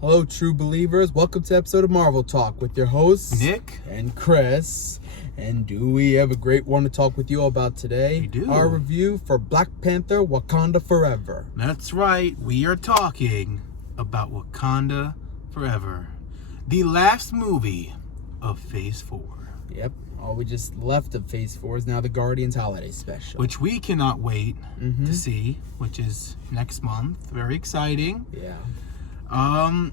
Hello, true believers. Welcome to episode of Marvel Talk with your hosts, Nick and Chris. And do we have a great one to talk with you about today? We do. Our review for Black Panther Wakanda Forever. That's right. We are talking about Wakanda Forever, the last movie of Phase 4. Yep. All we just left of Phase 4 is now the Guardians Holiday Special, which we cannot wait to see, which is next month. Very exciting. Yeah. I'm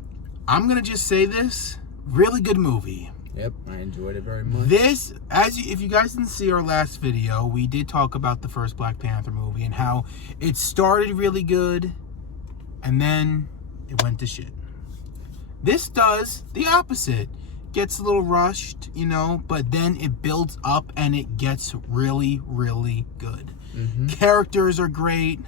gonna just say this: really good movie. Yep, I enjoyed it very much. This, if you guys didn't see our last video, we did talk about the first Black Panther movie and how it started really good, and then it went to shit. This does the opposite. Gets a little rushed, but then it builds up and it gets really, really good. Characters are great.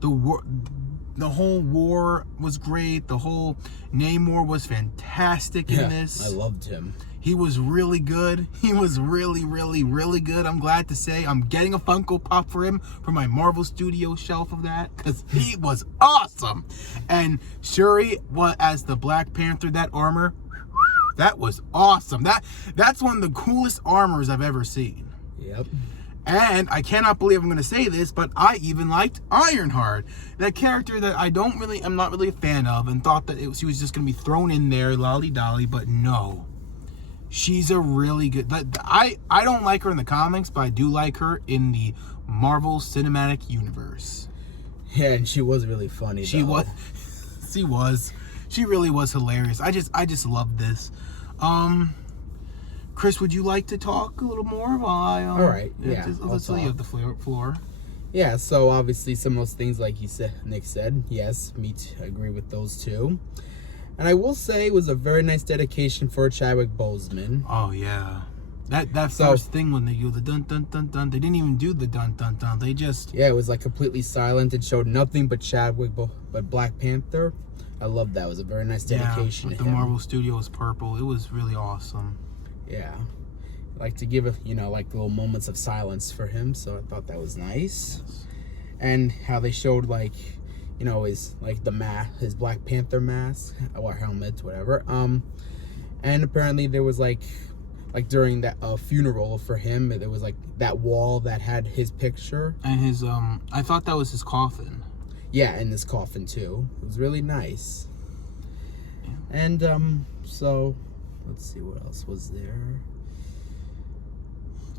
The whole war was great. The whole Namor was fantastic in this. I loved him. He was really good. He was really, really, really good. I'm glad to say I'm getting a Funko Pop for him for my Marvel Studios shelf of that, because he was awesome. And Shuri, as the Black Panther, that armor, that was awesome. That's one of the coolest armors I've ever seen. Yep. And I cannot believe I'm going to say this, but I even liked Ironheart, that character that I'm not really a fan of, and thought that she was just going to be thrown in there, lolly-dolly, but no. She's a really good... I don't like her in the comics, but I do like her in the Marvel Cinematic Universe. Yeah, and she was really funny, She was. She really was hilarious. I just love this. Chris, would you like to talk a little more while all right, yeah. Let's leave the floor. Yeah, so obviously some of those things, like Nick said, yes, I agree with those too. And I will say it was a very nice dedication for Chadwick Boseman. Oh yeah, that first thing when they do the dun dun dun dun, they didn't even do the dun dun dun. They just it was like completely silent and showed nothing but Chadwick, but Black Panther. I love that. It was a very nice dedication. With to the him. Marvel Studios purple, it was really awesome. Yeah, like to give like little moments of silence for him. So I thought that was nice. Yes. And how they showed his his Black Panther mask or helmet, whatever. And apparently there was like during that funeral for him, there was like that wall that had his picture and his I thought that was his coffin. Yeah, and this coffin too. It was really nice. Yeah. And so let's see what else was there.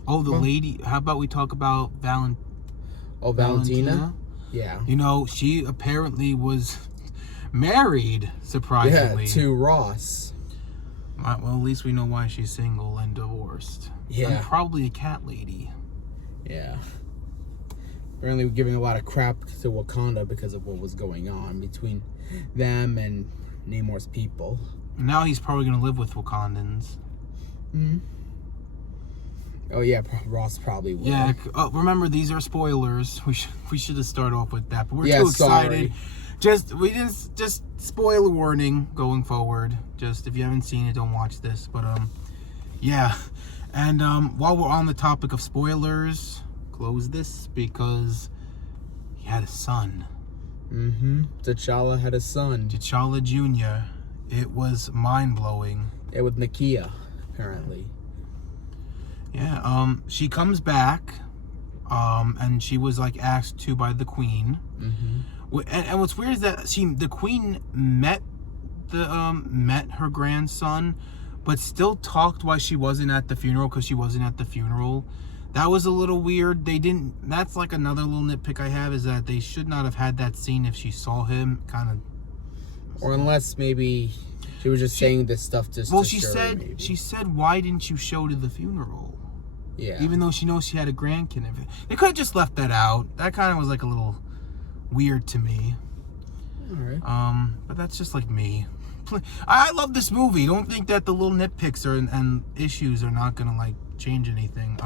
Oh, the lady. How about we talk about Valentina? Yeah. She apparently was married, surprisingly. Yeah, to Ross. Well, at least we know why she's single and divorced. Yeah. And probably a cat lady. Yeah. Apparently we're giving a lot of crap to Wakanda because of what was going on between them and Namor's people. Now he's probably going to live with Wakandans. Oh yeah, Ross probably will. Yeah. Remember, these are spoilers. We should have started off with that, but we're too Sorry. excited. Just spoiler warning going forward. Just if you haven't seen it, don't watch this. But yeah. And while we're on the topic of spoilers, close this because he had a son. T'Challa had a son. T'Challa Jr. It was mind-blowing. Yeah, with Nakia, apparently. Yeah, she comes back, and she was asked to by the Queen. And what's weird is that the Queen met her grandson, but still talked while she wasn't at the funeral because she wasn't at the funeral. That was a little weird. That's another little nitpick I have, is that they should not have had that scene if she saw him, or unless maybe she was just saying this stuff just. Well, she said, "Why didn't you show to the funeral?" Yeah. Even though she knows she had a grandkid. They could have just left that out. That kind of was a little weird to me. All right. But that's just me. I love this movie. Don't think that the little nitpicks and issues are not gonna change anything.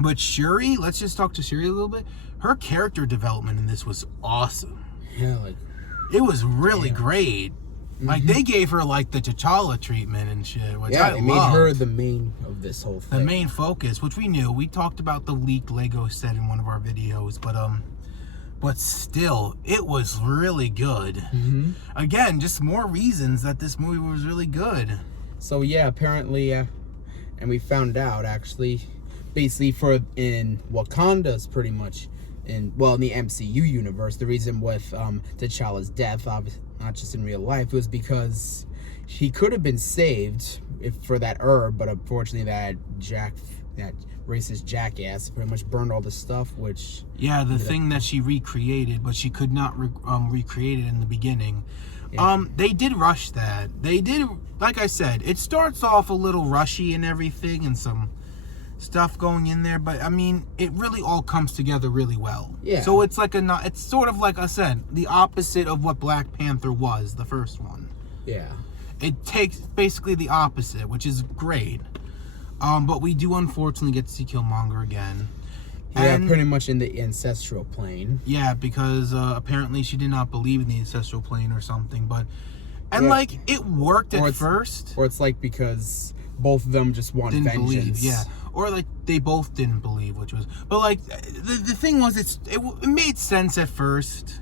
But Shuri, let's just talk to Shuri a little bit. Her character development in this was awesome. Yeah, it was really great. They gave her the T'Challa treatment and shit, which I loved. Made her the main of this whole thing. The main focus, which we knew. We talked about the leaked Lego set in one of our videos, but but still, it was really good. Mm-hmm. Again, just more reasons that this movie was really good. So yeah, apparently, and we found out actually, basically in Wakanda's pretty much in the MCU universe, the reason with T'Challa's death, obviously not just in real life, was because he could have been saved for that herb, but unfortunately that racist jackass pretty much burned all the stuff, which... Yeah, the thing that she recreated, but she could not recreate it in the beginning. Yeah. They did rush that. They did, like I said, it starts off a little rushy and everything, and some stuff going in there, but I mean, it really all comes together really well. Yeah. So it's like it's sort of like I said, the opposite of what Black Panther was, the first one. Yeah. It takes basically the opposite, which is great. But we do unfortunately get to see Killmonger again. Yeah, pretty much in the ancestral plane. Yeah, because apparently she did not believe in the ancestral plane or something, like it worked at first. Or it's like because both of them just want vengeance. Believe, yeah. Or like they both didn't believe, which was, but like the thing was, it made sense at first.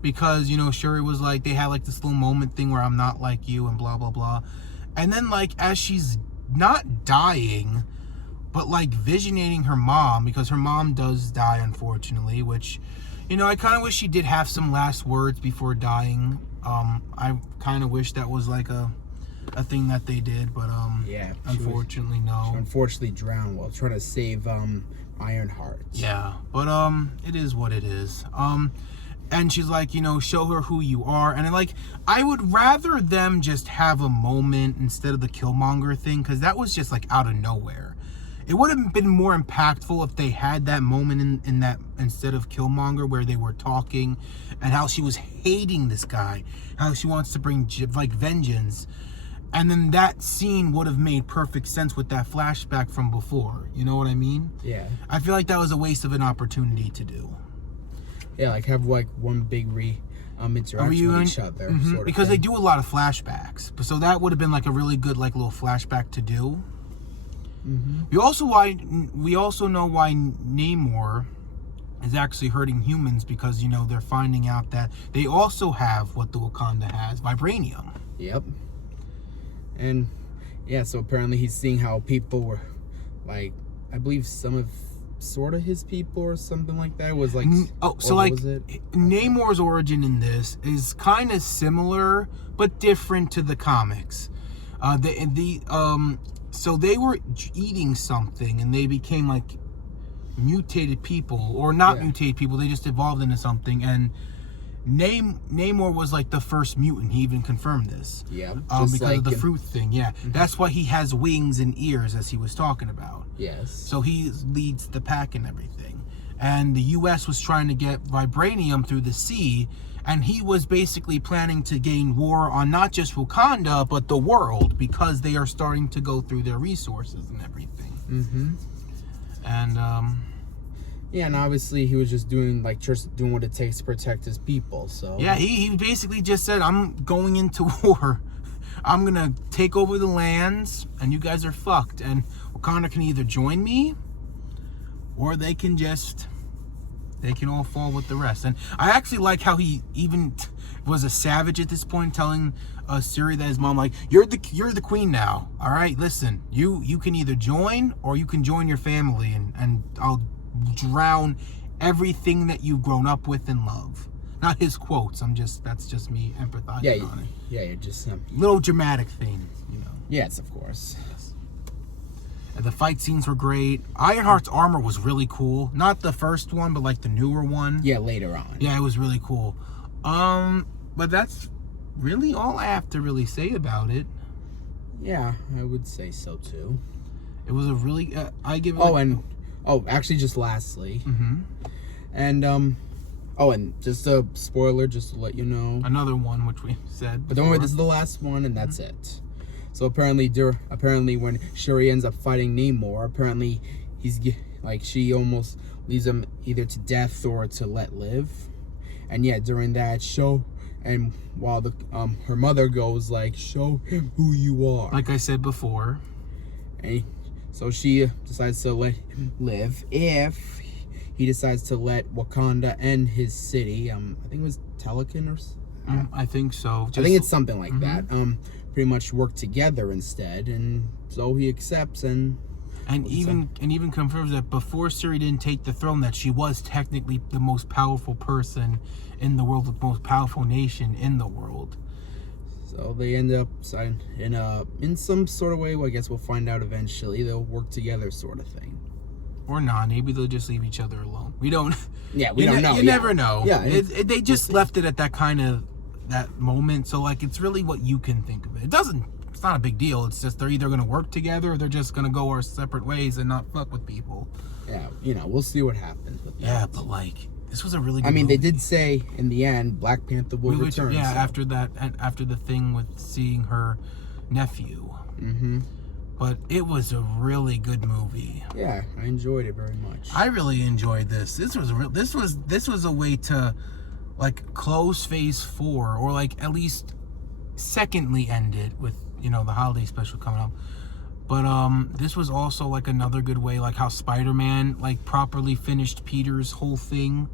Because, Shuri was like, they had like this little moment thing where I'm not like you and blah, blah, blah. And then like, as she's not dying, but like visionating her mom, because her mom does die, unfortunately, which, I kind of wish she did have some last words before dying. I kind of wish that was like a thing that they did, but yeah, unfortunately, no. She unfortunately drowned while trying to save Ironheart. Yeah, but it is what it is. And she's like, show her who you are. And I would rather them just have a moment instead of the Killmonger thing, because that was just like out of nowhere. It would have been more impactful if they had that moment in that instead of Killmonger, where they were talking and how she was hating this guy, how she wants to bring like vengeance. And then that scene would have made perfect sense with that flashback from before. You know what I mean? Yeah. I feel like that was a waste of an opportunity to do. Yeah, like have like one big interaction with each other. Mm-hmm. Sort of because thing. they do a lot of flashbacks. So that would have been like a really good like little flashback to do. Mm-hmm. We also know why Namor is actually hurting humans, because they're finding out that they also have what the Wakanda has, vibranium. Yep. And yeah, so apparently he's seeing how people were like, I believe some of sort of his people or something like that was like Namor's origin in this is kind of similar but different to the comics. So they were eating something and they became like mutated people, or not mutated people, they just evolved into something, and Namor was like the first mutant. He even confirmed this. Yeah. Because of the fruit thing. Yeah. Mm-hmm. That's why he has wings and ears, as he was talking about. Yes. So he leads the pack and everything. And the U.S. was trying to get vibranium through the sea, and he was basically planning to gain war on not just Wakanda, but the world, because they are starting to go through their resources and everything. Mm-hmm. And, yeah, and obviously he was just doing what it takes to protect his people, so... Yeah, he basically just said, I'm going into war. I'm gonna take over the lands, and you guys are fucked. And Wakanda can either join me, or they can all fall with the rest. And I actually like how he even was a savage at this point, telling Shuri that his mom, like, you're the queen now, all right? Listen, you can either join, or you can join your family, and I'll drown everything that you've grown up with and love. Not his quotes. That's just me empathizing on it. Yeah, you're just little dramatic things, Yes, of course. Yes. And the fight scenes were great. Ironheart's armor was really cool. Not the first one, but like the newer one. Yeah, later on. Yeah, it was really cool. But that's really all I have to really say about it. Yeah, I would say so too. It was a really I give it actually, just lastly. Mm-hmm. And, and just a spoiler, just to let you know. Another one, which we said before. But don't worry, this is the last one, and that's it. So apparently when Shuri ends up fighting Namor, apparently she almost leads him either to death or to let live. And yeah, during that show, and while her mother goes like, show him who you are. Like I said before. And so she decides to let him live if he decides to let Wakanda and his city, I think it was Telekin or I think so. I think it's something like that. Pretty much work together instead, and so he accepts and even confirms that before Shuri didn't take the throne, that she was technically the most powerful person in the world, the most powerful nation in the world. So they end up signing in some sort of way. Well, I guess we'll find out eventually. They'll work together, sort of thing. Or not. Maybe they'll just leave each other alone. We don't. Yeah, we don't know. You never know. Yeah, they just left it at that moment. So like, it's really what you can think of it. It's not a big deal. It's just they're either going to work together or they're just going to go our separate ways and not fuck with people. Yeah, we'll see what happens with that. Yeah, but like, this was a really good movie. They did say in the end Black Panther will return. Yeah, so. after the thing with seeing her nephew. But it was a really good movie. Yeah, I enjoyed it very much. I really enjoyed this. This was a way to like close phase 4, or like at least secondly end it with, the holiday special coming up. But this was also like another good way, like how Spider-Man like properly finished Peter's whole thing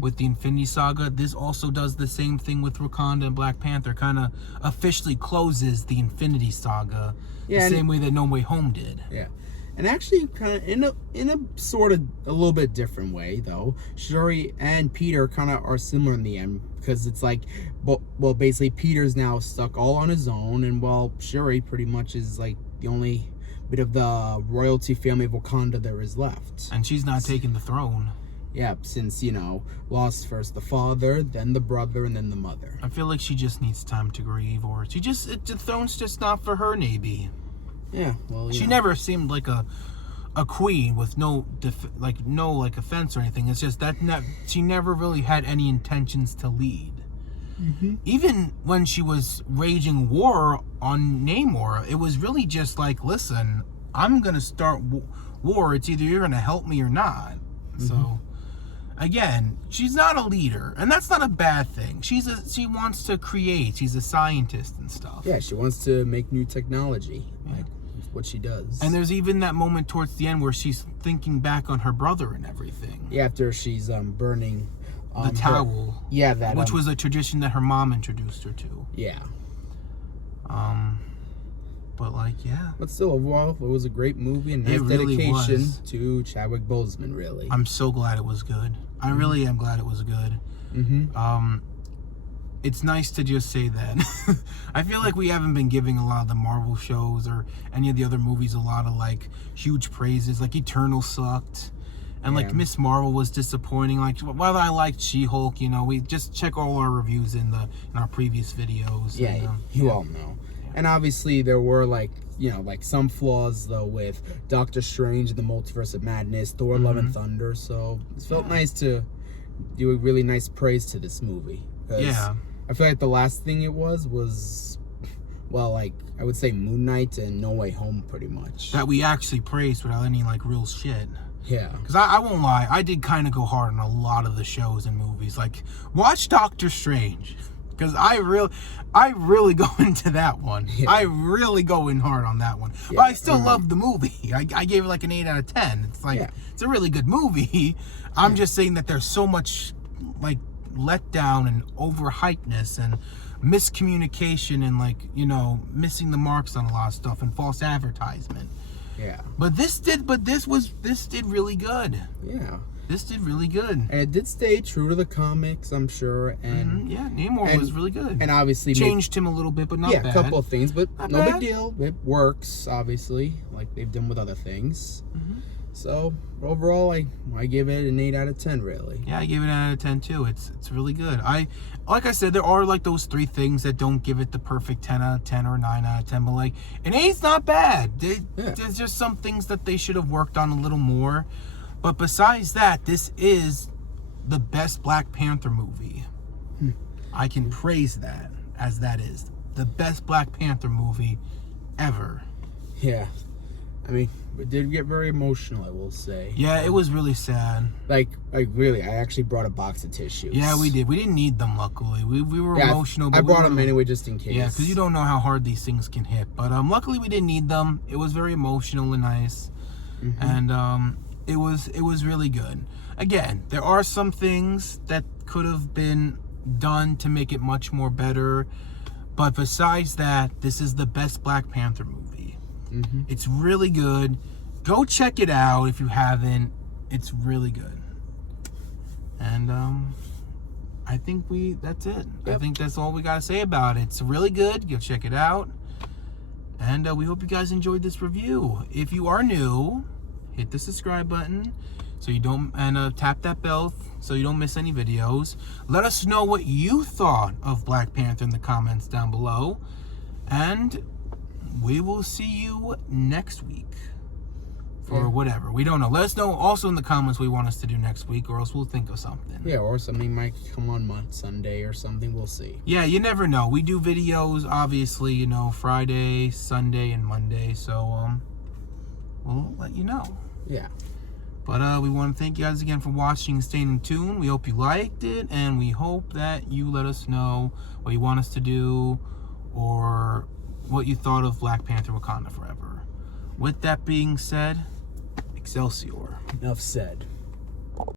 with the Infinity Saga. This also does the same thing with Wakanda and Black Panther, kind of officially closes the Infinity Saga the same way that No Way Home did. Yeah. And actually, kind of in a sort of a little bit different way, though, Shuri and Peter kind of are similar in the end, because it's like, well, basically Peter's now stuck all on his own, and well, Shuri pretty much is like the only bit of the royalty family of Wakanda there is left. And she's not taking the throne. Yeah, since, lost first the father, then the brother, and then the mother. I feel like she just needs time to grieve, or the throne's just not for her, maybe. Yeah, well, she never seemed like a queen with no offense or anything. It's just that she never really had any intentions to lead. Even when she was waging war on Namor, it was really just like, listen, I'm gonna start war. It's either you're gonna help me or not. So again, she's not a leader, and that's not a bad thing. She wants to create. She's a scientist and stuff. Yeah, she wants to make new technology. Like what she does. And there's even that moment towards the end where she's thinking back on her brother and everything. Yeah, after she's burning the towel. Which was a tradition that her mom introduced her to. Yeah. But like, yeah. But still, overall, it was a great movie and nice dedication to Chadwick Boseman. Really, I'm so glad it was good. I really am glad it was good. It's nice to just say that. I feel like we haven't been giving a lot of the Marvel shows or any of the other movies a lot of like huge praises. Like Eternal sucked, and like Miss Marvel was disappointing. Like while I liked She-Hulk, we just check all our reviews in our previous videos. Yeah, and, you all know. And obviously there were like some flaws though with Doctor Strange and the Multiverse of Madness, Thor: Love and Thunder. So it felt nice to do a really nice praise to this movie. Yeah. I feel like the last thing it was, well, like, I would say Moon Knight and No Way Home, pretty much. That we actually praised without any, like, real shit. Yeah. Because I won't lie, I did kind of go hard on a lot of the shows and movies. Like, watch Doctor Strange. Because I really go into that one. Yeah. I really go in hard on that one. Yeah. But I still love the movie. I gave it, like, an 8 out of 10. It's like, it's a really good movie. I'm just saying that there's so much, like, letdown and overhypeness and miscommunication and like missing the marks on a lot of stuff and false advertisement. Yeah. But this did really good. Yeah. This did really good. And it did stay true to the comics, I'm sure. And Namor was really good. And obviously changed him a little bit, but not bad. Yeah, a couple of things, but not no bad. big deal. It works, obviously, like they've done with other things. So overall, I give it an 8 out of 10, really. Yeah, I gave it an 8 out of 10 too. It's really good. Like I said, there are like those 3 things that don't give it the perfect 10 out of 10 or 9 out of 10, but like an 8's not bad. There's just some things that they should have worked on a little more. But besides that, this is the best Black Panther movie. I can praise that, as that is the best Black Panther movie ever. Yeah. I mean, it did get very emotional, I will say. Yeah, it was really sad. Like really, I actually brought a box of tissues. Yeah, we did. We didn't need them, luckily. We were emotional. But I brought them anyway, just in case. Yeah, because you don't know how hard these things can hit. But luckily, we didn't need them. It was very emotional and nice. And it was really good. again, there are some things that could have been done to make it much more better. But besides that, this is the best Black Panther movie. Mm-hmm. It's really good. Go check it out if you haven't. It's really good. And I think that's it. Yep. I think that's all we gotta say about it. It's really good. Go check it out. And we hope you guys enjoyed this review. If you are new, hit the subscribe button so you don't, and tap that bell so you don't miss any videos. Let us know what you thought of Black Panther in the comments down below. And we will see you next week. Or whatever. We don't know. Let us know also in the comments what you want us to do next week, or else we'll think of something. Yeah, or something might come on Sunday or something. We'll see. Yeah, you never know. We do videos, obviously, you know, Friday, Sunday, and Monday. So, we'll let you know. Yeah. But we want to thank you guys again for watching and staying in tune. We hope you liked it, and we hope that you let us know what you want us to do, or what you thought of Black Panther Wakanda Forever. With that being said, Excelsior. Enough said.